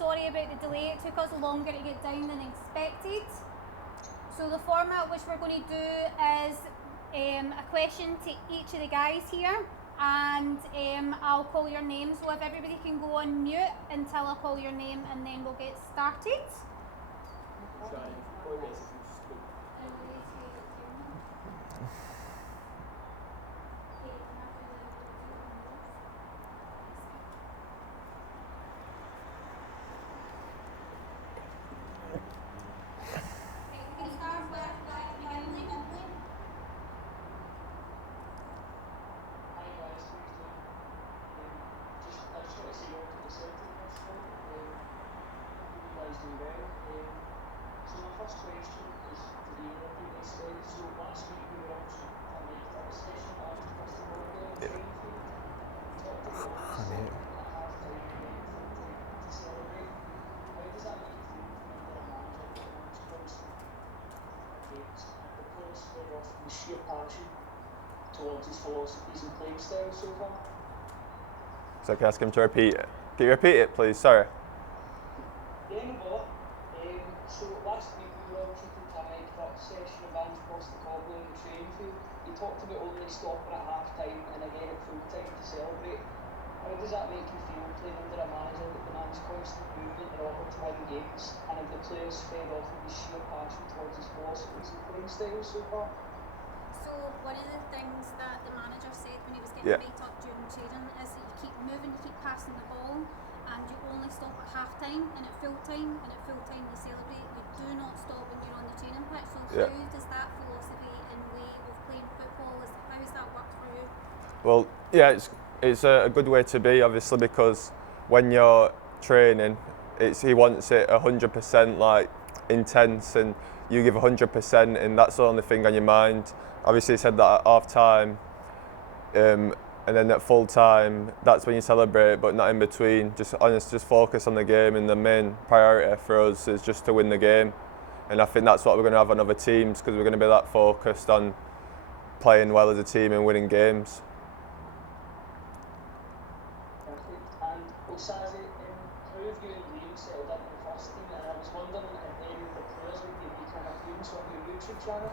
sorry about the delay. It took us longer to get down than expected. So the format which we're going to do is a question to each of the guys here, and I'll call your name. So if everybody can go on mute until I call your name, and then we'll get started. Towards his philosophies and playing style so far. So can I ask him to repeat it? Can you repeat it, please? Sorry. Yeah, no bother. So last week we were all keeping time for a session of bands across the cobble in the training field. He talked about only stopping at half time and again at full time to celebrate. How does that make you feel playing under a manager that demands constant movement in order to win games, and have the players fed off of his sheer passion towards his philosophies and playing style so far? So one of the things that the manager said when he was getting made up during training is that you keep moving, you keep passing the ball, and you only stop at half time and at full time, you celebrate. You do not stop when you're on the training pitch. So how does that philosophy and way of playing football, how has that worked for you? Well, yeah, it's a good way to be, obviously, because when you're training, he wants it 100% like intense, and you give 100%, and that's the only thing on your mind. Obviously, he said that at half time, and then at full time, that's when you celebrate, but not in between. Just focus on the game, and the main priority for us is just to win the game. And I think that's what we're going to have on other teams, because we're going to be that focused on playing well as a team and winning games. Perfect. And Osaze, how have you and Liam settled up in the first team? And I was wondering if any of the players would be kind of viewing on your YouTube channel?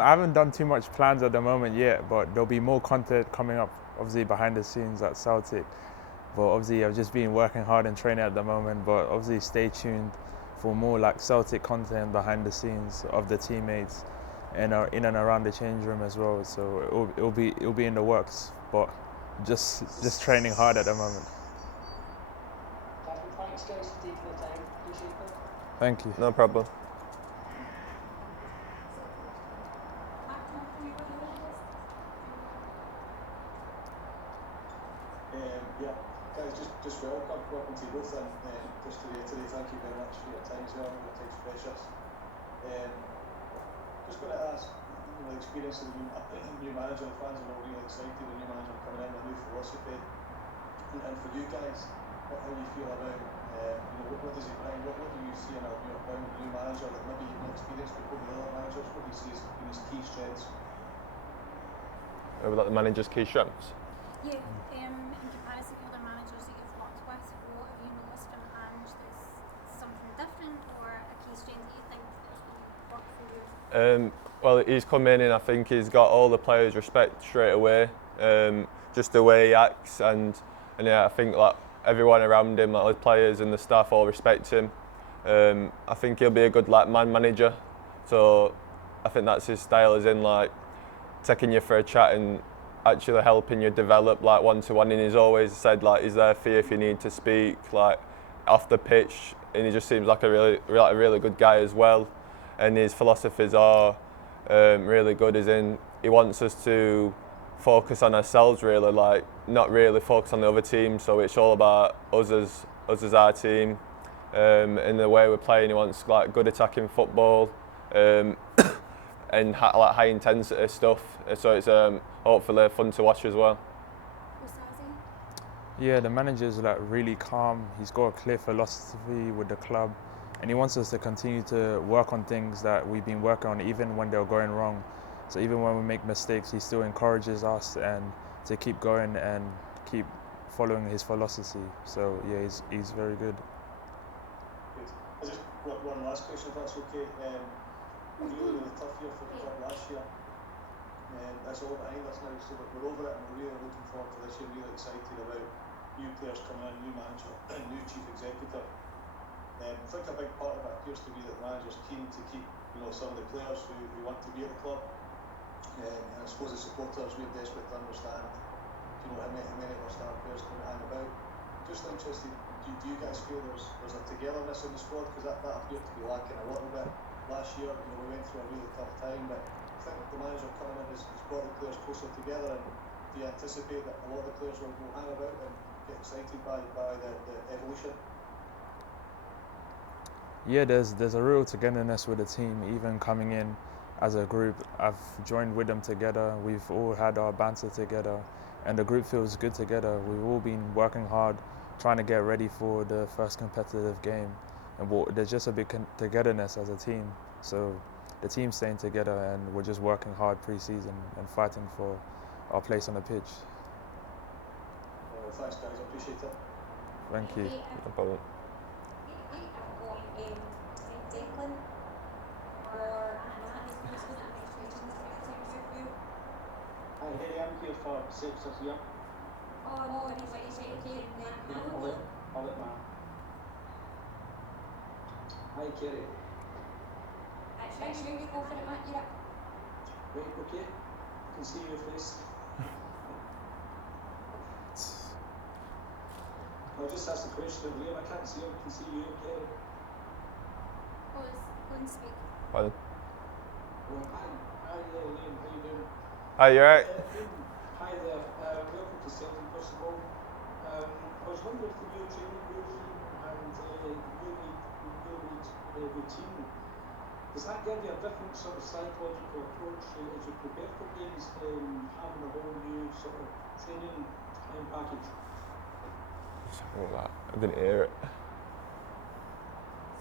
I haven't done too much plans at the moment yet, but there'll be more content coming up, obviously behind the scenes at Celtic. But obviously I've just been working hard and training at the moment, but obviously stay tuned for more like Celtic content behind the scenes of the teammates and in and around the change room as well. So it'll be in the works, but just training hard at the moment. Thanks guys for taking the time. Appreciate it. Thank you. No problem. Guys, just welcome to you both, and just to reiterate, thank you very much for your time, sir. Your time's precious. Just going to ask, the experience of the new manager, the fans are all really excited, the new manager coming in, a new philosophy, and for you guys, how do you feel about, what does he bring, what do you see in a new manager that maybe you've not experienced before with other managers? What do you see as his key strengths? About the manager's key strengths? Yeah, in comparison to other managers that you've worked with, what have you noticed from Ange that's something different, or a key strength that you think that's going to work for you? Well, he's come in and I think he's got all the players' respect straight away. Just the way he acts, and yeah, I think like everyone around him, like the players and the staff, all respect him. I think he'll be a good man manager. So I think that's his style, is in like taking you for a chat and actually helping you develop like one-to-one. And he's always said like he's there for you if you need to speak like off the pitch, and he just seems like a really good guy as well. And his philosophies are really good, as in he wants us to focus on ourselves, really, like not really focus on the other team. So it's all about us as our team, and the way we're playing. He wants like good attacking football, and like high intensity stuff. So it's hopefully fun to watch as well. Yeah, the manager's like really calm. He's got a clear philosophy with the club, and he wants us to continue to work on things that we've been working on, even when they're going wrong. So even when we make mistakes, he still encourages us and to keep going and keep following his philosophy. So yeah, he's very good. Good. I just got one last question, if that's okay. A really tough year for the club last year. That's all behind us now, so we're over it, and we're really looking forward to this year. Really excited about new players coming in, new manager, and new chief executive. I think a big part of it appears to be that the manager's keen to keep, some of the players who want to be at the club. And I suppose the supporters, we're desperate to understand, how many of our star players can hang about. Just interested, do you guys feel there's a togetherness in the squad? Because that appeared to be lacking a little bit last year. We went through a really tough time, but I think the manager coming in has brought the players closer together. And do you anticipate that a lot of the players will hang about and get excited by the evolution? Yeah, there's a real togetherness with the team. Even coming in as a group, I've joined with them together. We've all had our banter together, and the group feels good together. We've all been working hard, trying to get ready for the first competitive game, and there's just a big togetherness as a team. So the team's staying together, and we're just working hard pre-season and fighting for our place on the pitch. Thanks, guys. I appreciate it. Thank you. No problem. Declan or Hi, Harry, I'm here for Celtic Star. oh no, anybody's okay. I'll let man. Hi, Kerry. Actually, you go for it, Matt. You're up. Right, okay. I can see your face. I'll just ask the question of Liam. I can't see him. I can see you, Kerry. Bhoys, go and speak. Pardon? Well, hi, Liam. How you doing? Hi, you alright? Hi there. Welcome to Celtic, first of all. I was wondering if the new training regime and new routine, does that give you a different sort of psychological approach as you prepare for games, having a whole new sort of training time package? Something like that. I didn't hear it.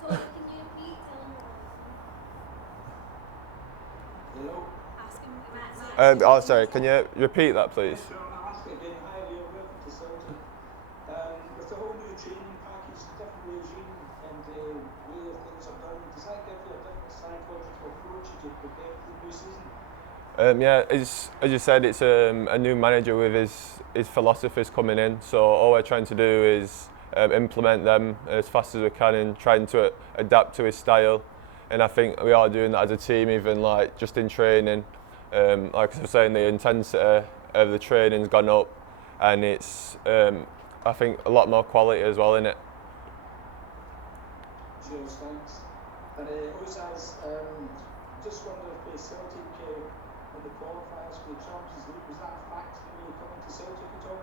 So, can you repeat? Tell him Hello? ask him Matt's Oh, sorry. Can you repeat that, please? Sure, I'll ask it again. Hi, Liam. Welcome to Celtic. With the whole new training package, different regime, and way of things are done, does that give you a different psychological approach as you prepare for the new season? Yeah, as you said, it's a new manager with his philosophies coming in. So all we're trying to do is implement them as fast as we can and trying to adapt to his style. And I think we are doing that as a team, even like just in training. Like I was saying, the intensity of the training's gone up, and it's I think a lot more quality as well in it. Cheers, thanks. And Osaze, just wonder if Celtic in the qualifiers for the Champions League, was that a fact when you were coming to Celtic at all?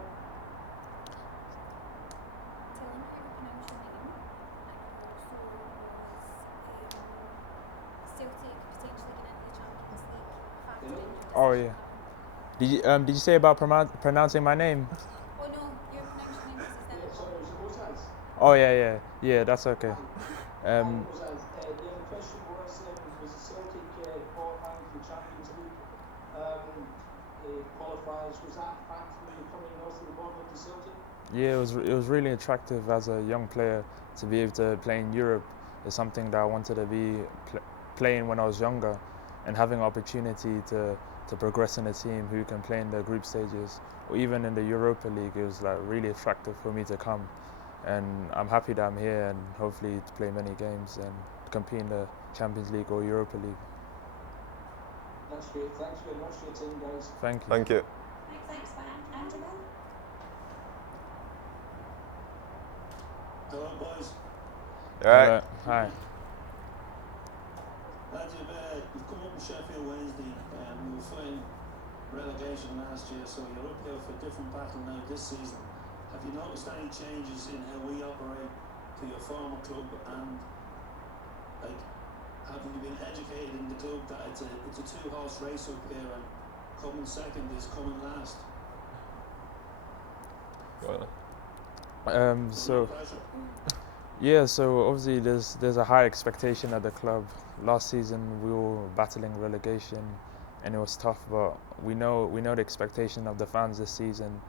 Tell him how to pronounce your name. And also was Celtic potentially getting into the Champions League factored in your Oh decision? yeah. Did you say about pronouncing my name? Oh no, your pronouncing name is Yeah, sorry, was it Osaze? Oh yeah. That's okay. Osaze, the other question was the Celtic qualifying for the Champions League qualifiers, was that a fact when you were coming north of the border to Celtic? Yeah, it was really attractive as a young player to be able to play in Europe. Is something that I wanted to be playing when I was younger, and having an opportunity to progress in a team who can play in the group stages or even in the Europa League. It was like really attractive for me to come, and I'm happy that I'm here and hopefully to play many games and compete in the Champions League or Europa League. That's great. Thanks very much for your time, guys. Thank you. Thank you. Thanks, man. Angela? Hello, boys. You alright? Hi. Lads, you've come up in Sheffield Wednesday, and we were fighting relegation last year, so you're up there for a different battle now this season. Have you noticed any changes in how we operate to your former club, and like, have you been educated in the club that it's a two-horse race up here, and coming second is coming last? Go on. So Pressure. yeah, so obviously there's a high expectation at the club. Last season we were battling relegation, and it was tough. But we know the expectation of the fans this season,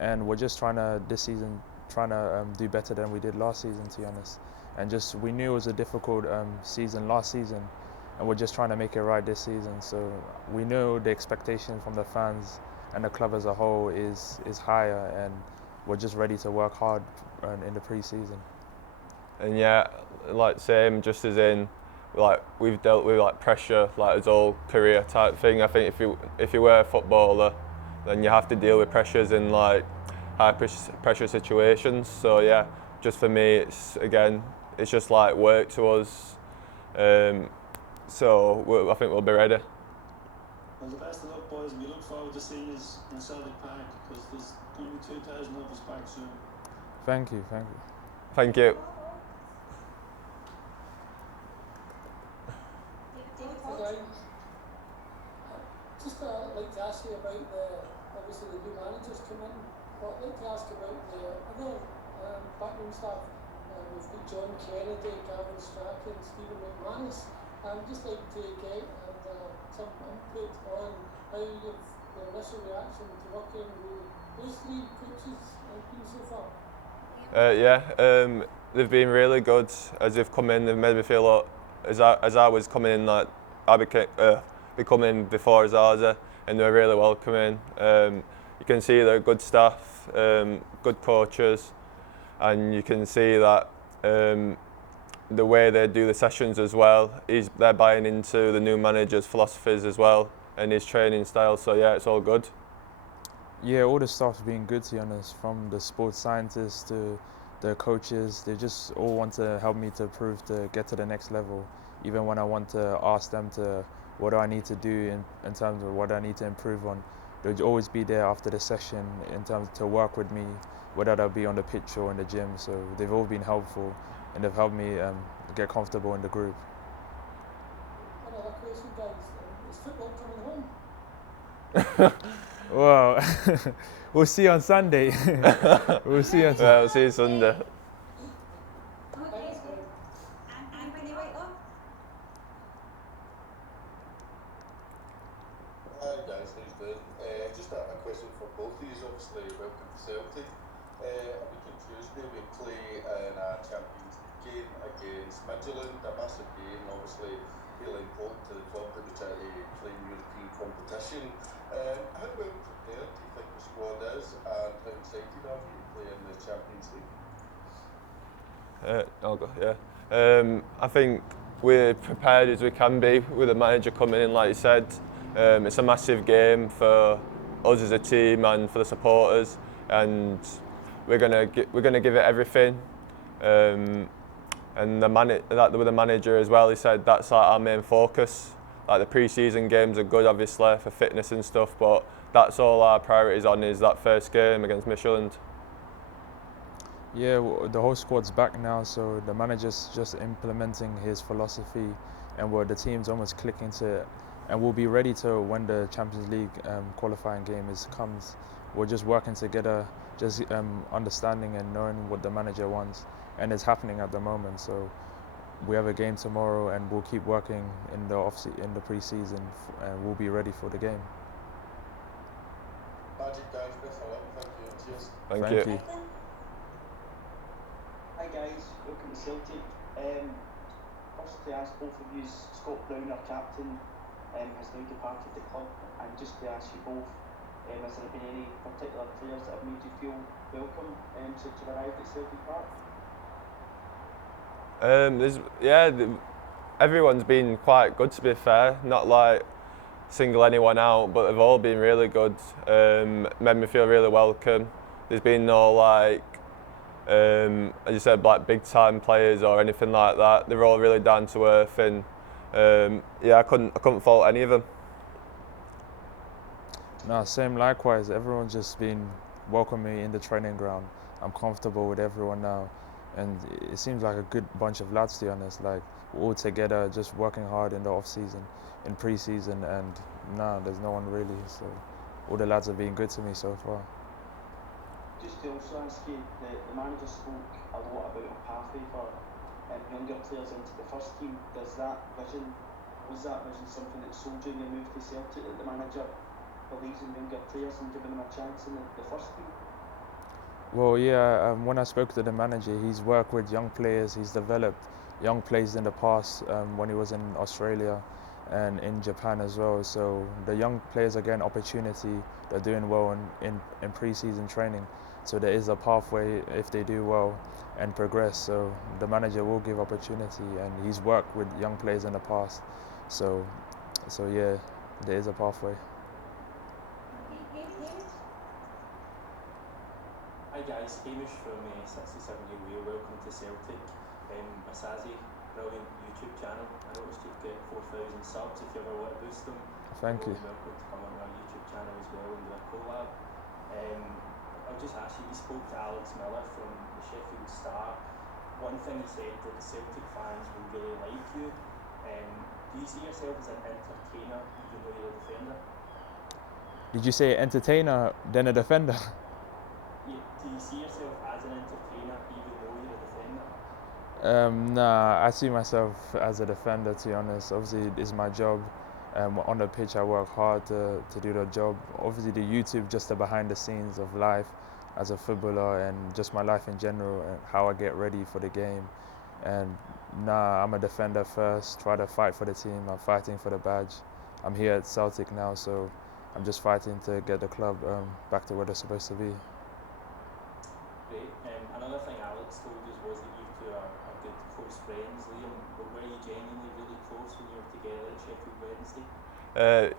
and we're just this season trying to do better than we did last season, to be honest. And just we knew it was a difficult season last season, and we're just trying to make it right this season. So we know the expectation from the fans and the club as a whole is higher, and we're just ready to work hard in the pre-season. And yeah, like same, just as in, like we've dealt with like pressure, like as all career type thing. I think if you were a footballer, then you have to deal with pressures in like high pressure situations. So yeah, just for me, it's just like work to us. So I think we'll be ready. Well, the best of luck, boys. We look forward to seeing you in Celtic Park, because there's going to be 2,000 of us back soon. Thank you, thank you. Thank you. David, Just like to ask you about obviously the new managers come in, but I'd like to ask about the other backroom staff. We've got John Kennedy, Gavin Strachan, Stephen McManus. Just like to get some input on how your initial reaction to working with those three coaches have been so far. They've been really good as they've come in. They've made me feel like as I was coming in, like I become in before Osaze, and they were really welcoming. You can see they're good staff, good coaches, and you can see that the way they do the sessions as well, they're buying into the new manager's philosophies as well and his training style. So yeah, it's all good. Yeah, all the staff's been good, to be honest, from the sports scientists to the coaches. They just all want to help me to improve, to get to the next level. Even when I want to ask them what do I need to do in terms of what I need to improve on, they'll always be there after the session in terms to work with me, whether that be on the pitch or in the gym. So they've all been helpful, and they've helped me get comfortable in the group. Another question, guys. Is football coming home? Well, we'll see on Sunday. We'll see on Sunday. Well, we'll see you Sunday. okay. Anybody right though? Hi guys, how you doing? Just a question for both of you. Obviously, welcome to Celtic. A week on Tuesday we play in a Champions League game against Managerial, a massive game, obviously really important to the club that we try to play in European competition. How well prepared do you think the squad is, and how excited are you to play in the Champions League? I'll go, yeah. I think we're prepared as we can be with the manager coming in, like you said. It's a massive game for us as a team and for the supporters, and we're gonna give it everything. And with the manager as well, he said that's like our main focus. Like the pre-season games are good, obviously, for fitness and stuff, but that's all our priorities on is that first game against Midtjylland. Yeah, the whole squad's back now, so the manager's just implementing his philosophy, and the team's almost clicking to it, and we'll be ready to when the Champions League qualifying game comes. We're just working together, just understanding and knowing what the manager wants, and it's happening at the moment. So we have a game tomorrow, and we'll keep working in the pre-season, and we'll be ready for the game. Magic guys, best of luck. Thank you. Cheers. Thank you. Hi guys, welcome to Celtic. First to ask both of you, Scott Brown, our captain, has now departed the club, and just to ask you both, has there been any particular players that have made you feel welcome since you've arrived at Celtic Park? Everyone's been quite good, to be fair. Not like single anyone out, but they've all been really good. Made me feel really welcome. There's been no like, as you said, like big time players or anything like that. They're all really down to earth, and I couldn't fault any of them. No, same likewise. Everyone's just been welcoming me in the training ground. I'm comfortable with everyone now, and it seems like a good bunch of lads, to be honest. Like we're all together, just working hard in the off season, in pre-season, and there's no one really. So all the lads have been good to me so far. Just to also ask you, the manager spoke a lot about a pathway for younger players into the first team. Was that vision something that sold you in your move to Celtic, that the manager believes in younger players and giving them a chance in the first team? Well, yeah, when I spoke to the manager, he's worked with young players, he's developed young players in the past when he was in Australia and in Japan as well. So the young players are getting opportunity, they're doing well in pre-season training. So there is a pathway if they do well and progress. So the manager will give opportunity, and he's worked with young players in the past. So yeah, there is a pathway. Hi guys, Hamish from 67 Year Wheel. Welcome to Celtic. Osaze, brilliant YouTube channel. I noticed you've got 4,000 subs. If you ever want to boost them, Thank you. welcome to come on our YouTube channel as well and do a collab. I'll just ask you, spoke to Alex Miller from the Sheffield Star. One thing he said that the Celtic fans will really like you. Do you see yourself as an entertainer even though you're a defender? Did you say entertainer then a defender? Do you see yourself as an entertainer even though you're a defender? Nah, I see myself as a defender, to be honest. Obviously, it's my job. On the pitch, I work hard to do the job. Obviously, the YouTube, just the behind the scenes of life as a footballer and just my life in general and how I get ready for the game. And nah, I'm a defender first, try to fight for the team. I'm fighting for the badge. I'm here at Celtic now, so I'm just fighting to get the club back to where they're supposed to be. Great. Another thing Alex told us was that you two are good close friends, Liam. But were you genuinely really close when you were together at Sheffield Wednesday?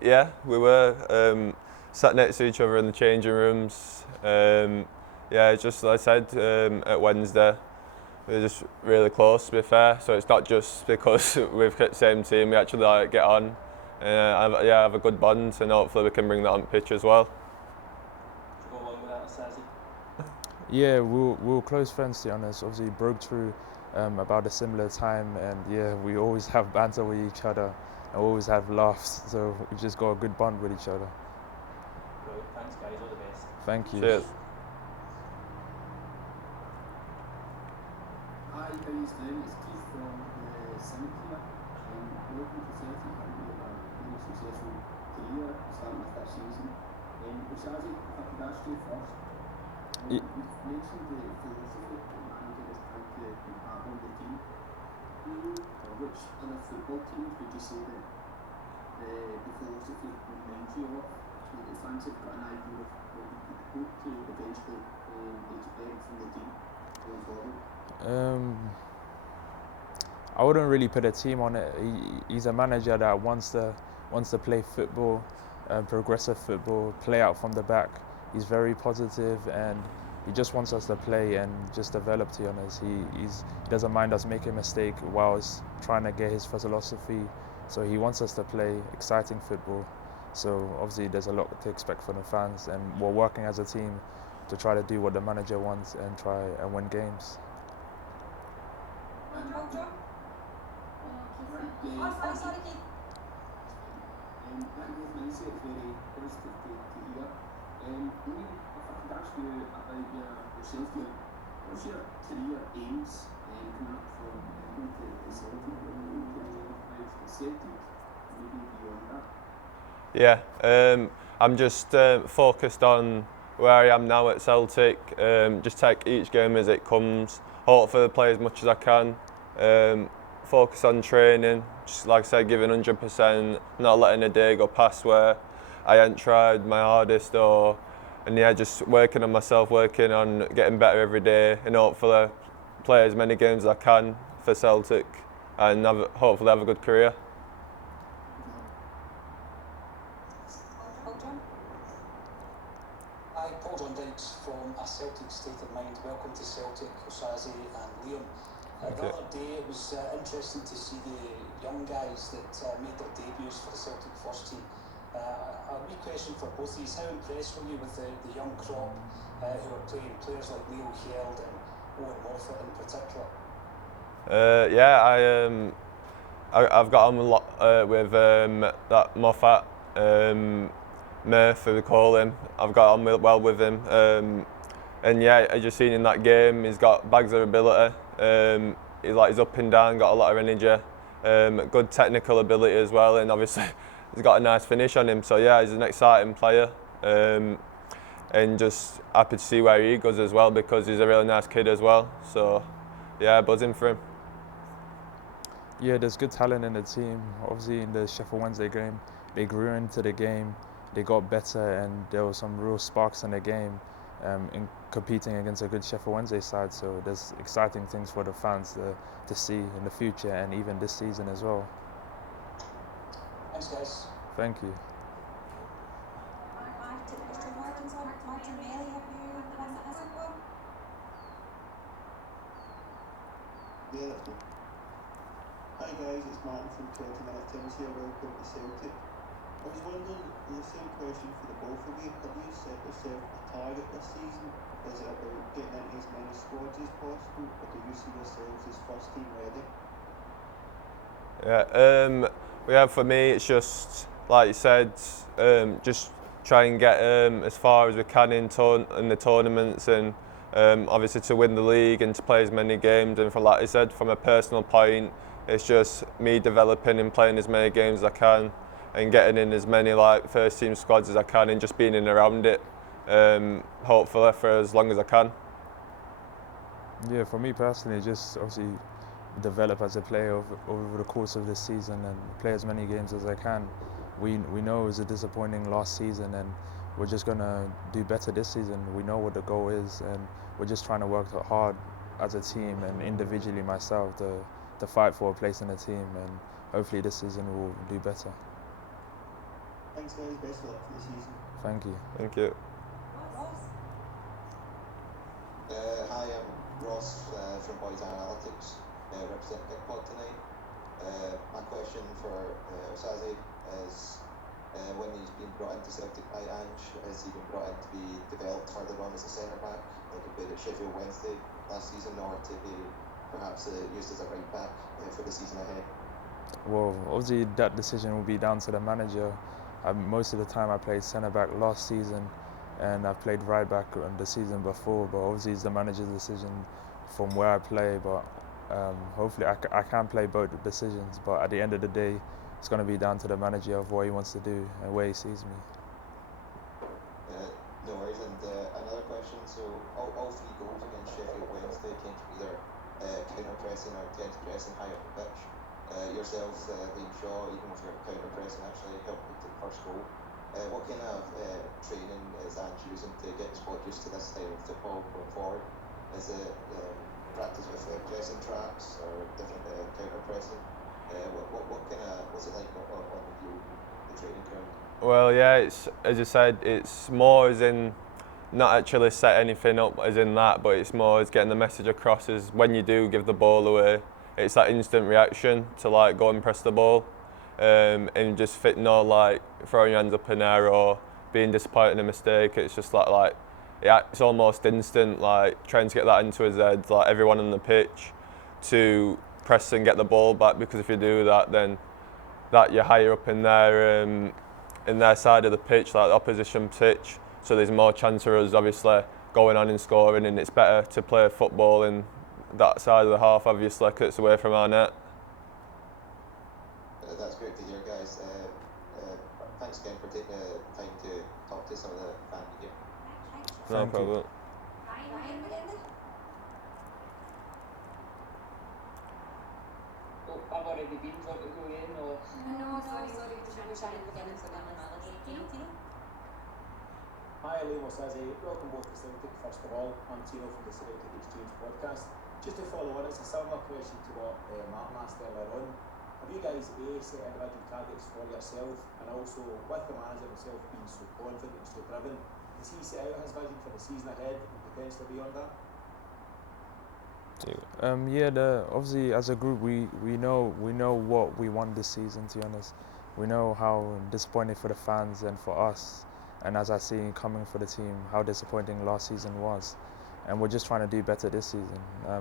Yeah, we were sat next to each other in the changing rooms. Yeah, just like I said at Wednesday, we were just really close, to be fair. So it's not just because we've got the same team, we actually get on. Have a good bond, and hopefully we can bring that on pitch as well. Go along with that, Osaze? Yeah, we were close friends, to be honest. Obviously, broke through about a similar time, and yeah, we always have banter with each other and always have laughs. So we just got a good bond with each other. Brilliant. Thanks, guys. All the best. Thank you. Cheers. Hi, how you doing? It's Keith from Cynic here. Welcome to Celtic. I hope you have a very successful career starting with this season. Osaze, if I could ask you first, you've mentioned the philosophy that the manager is trying to impart on the team. Which other football teams would you say that the philosophy reminds you of? So the fans have got an idea of what you could hope to eventually expect from the team going forward? I wouldn't really put a team on it. He's a manager that wants to play football, progressive football, play out from the back. He's very positive, and he just wants us to play and just develop, to be honest. He doesn't mind us making a mistake whilst trying to get his philosophy. So he wants us to play exciting football. So obviously there's a lot to expect from the fans, and we're working as a team to try to do what the manager wants and try and win games. Sorry, Keith. That growth mindset is very positive to hear. Liam, if I could ask you about yourself, what's your career aims coming up from going to Celtic? What are you looking to Celtic? Maybe beyond that? Yeah, I'm just focused on where I am now at Celtic. Just take each game as it comes. Hopefully play as much as I can. Focus on training, just like I said, giving 100%, not letting a day go past where I ain't tried my hardest, and yeah, just working on myself, working on getting better every day, and hopefully play as many games as I can for Celtic, and hopefully have a good career. Hi, Paul John Dykes from A Celtic State of Mind. Welcome to Celtic, Osaze and Liam. The other day it was interesting to see the young guys that made their debuts for the Celtic first team. A wee question for both of you. How impressed were you with the young crop who are playing, players like Leo Held and Owen Moffat in particular? I've got on a lot with that Moffat, Murph, who we call him. I've got on well with him. And yeah, as you've seen in that game, he's got bags of ability. He's up and down, got a lot of energy, good technical ability as well, and obviously he's got a nice finish on him. So yeah, he's an exciting player. and just happy to see where he goes as well, because he's a really nice kid as well. So yeah, buzzing for him. Yeah, there's good talent in the team. Obviously in the Sheffield Wednesday game, they grew into the game, they got better, and there were some real sparks in the game in competing against a good Sheffield Wednesday side. So there's exciting things for the fans to see in the future and even this season as well. Thanks, guys. Thank you. Martin Bailey, have you one that hasn't gone? Yeah, that's good. Hi guys, it's Martin from Charlton Athletic here. Welcome to Celtic. I was wondering, the same question for the both of you. Have you set yourself a target this season? Is it about getting into as many squads as possible, or do you see yourselves as first team ready? Yeah, for me it's just like you said, just try and get as far as we can in the tournaments, and obviously to win the league and to play as many games. And like I said, from a personal point, it's just me developing and playing as many games as I can, and getting in as many like first team squads as I can, and just being in and around it, hopefully for as long as I can. Yeah, for me personally, just obviously develop as a player over the course of this season and play as many games as I can. We know it was a disappointing last season, and we're just gonna do better this season. We know what the goal is, and we're just trying to work hard as a team and individually myself to fight for a place in the team, and hopefully this season we'll do better. Thanks guys, best of luck for the season. Thank you. Thank you. Hi, I'm Ross from Bhoys Analytics, representing Newport tonight. My question for Osaze is, when he's been brought into Celtic by Ange, has he been brought in to be developed further on as a centre-back, like he played at Sheffield Wednesday last season, or to be perhaps used as a right-back for the season ahead? Well, obviously that decision will be down to the manager. Most of the time I played centre-back last season, and I've played right-back on the season before, but obviously it's the manager's decision from where I play. But hopefully I can play both decisions, but at the end of the day it's going to be down to the manager of what he wants to do and where he sees me. No worries. And another question, so all three goals against Sheffield Wednesday came from either counter-pressing or intense pressing high up the pitch. Yourself, Liam Shaw, even with your counter-pressing, actually helped with the first goal. What kind of training is Ange using to get the squad used to this style of football going forward? Is it practice with pressing traps or different counter-pressing? What's it like on the training ground? Well, yeah, it's, as you said, it's more as in not actually set anything up as in that, but it's more as getting the message across is when you do give the ball away, it's that instant reaction to like go and press the ball, and just fit no like throwing your hands up in air or being disappointed in a mistake. It's just like yeah, it's almost instant, like trying to get that into his head, like everyone on the pitch, to press and get the ball back, because if you do that, then that you're higher up in their side of the pitch, like the opposition pitch, so there's more chance for us obviously going on and scoring, and it's better to play football in that side of the half obviously, because it's away from our net. That's great to hear, guys. Thanks again for taking the time to talk to some of the fan media. No problem. I've already been. Do you want to go in or? No, sorry, we're trying to begin with Tino. Hi, Liam Osaze. Welcome both to Celtic. First of all, I'm Tino from the Celtic Exchange podcast. Just to follow on, it's a similar question to what Martin asked earlier on. Have you guys set individual targets for yourself, and also with the manager himself being so confident and so driven, does he set out his vision for the season ahead and potentially beyond that? Obviously as a group we know what we want this season, to be honest. We know how disappointing for the fans and for us, and as I see coming for the team, how disappointing last season was. And we're just trying to do better this season.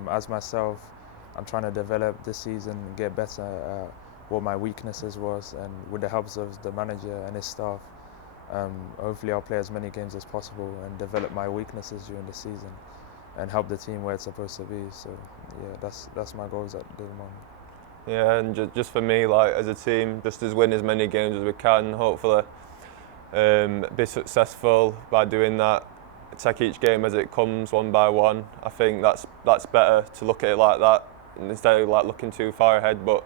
As myself, I'm trying to develop this season and get better at what my weaknesses was, and with the help of the manager and his staff, hopefully I'll play as many games as possible and develop my weaknesses during the season and help the team where it's supposed to be. So yeah, that's my goals at the moment. Yeah, and just for me, like as a team, just as win as many games as we can, hopefully be successful by doing that, take each game as it comes, one by one. I think that's better to look at it like that instead of like looking too far ahead. But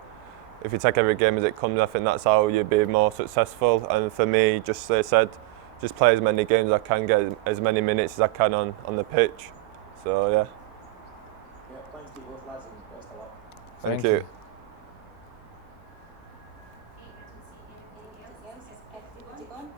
if you take every game as it comes, I think that's how you'll be more successful. And for me, just as I said, just play as many games as I can, get as many minutes as I can on the pitch. So yeah. Yeah, thank you both lads and best of luck. Thank you. Did you go on?